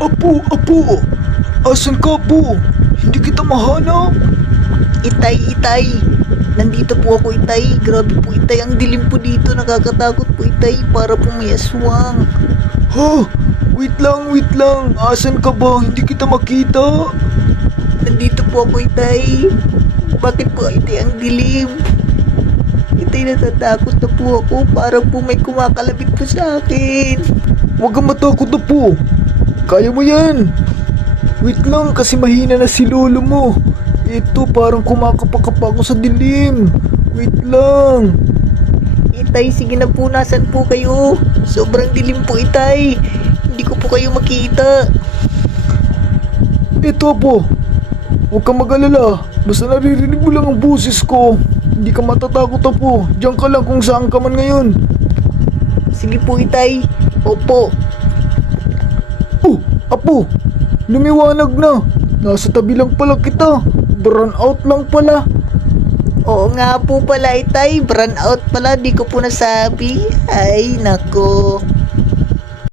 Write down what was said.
Apo, asan ka po? Hindi kita mahanap. Itay. Nandito po ako, Itay. Grabe po, Itay. Ang dilim po dito. Nakakatakot po, Itay. Para po may aswang. Ha? Wait lang. Asan ka ba? Hindi kita makita. Nandito po ako, Itay. Bakit po, Itay? Ang dilim. Itay, natatakot na po ako. Para po may kumakalabit po sa akin. Huwag kang matakot na po. Kaya mo yan. Wait lang kasi mahina na si lolo mo. Ito parang kumakapakapa ako sa dilim. Wait lang. Itay, sige na po. Nasaan po kayo? Sobrang dilim po, Itay. Hindi ko po kayo makita. Ito po. Huwag kang mag-alala. Basta naririnig mo lang ang boses ko. Hindi ka matatakot na po. Diyan ka lang kung saan ka man ngayon. Sige po, Itay. Opo. Oh, Apo. Lumiwanag na. Nasa tabi lang pala kita. Burn out lang pala. Oo nga po pala, Itay. Burn out pala. Di ko po nasabi. Ay, nako.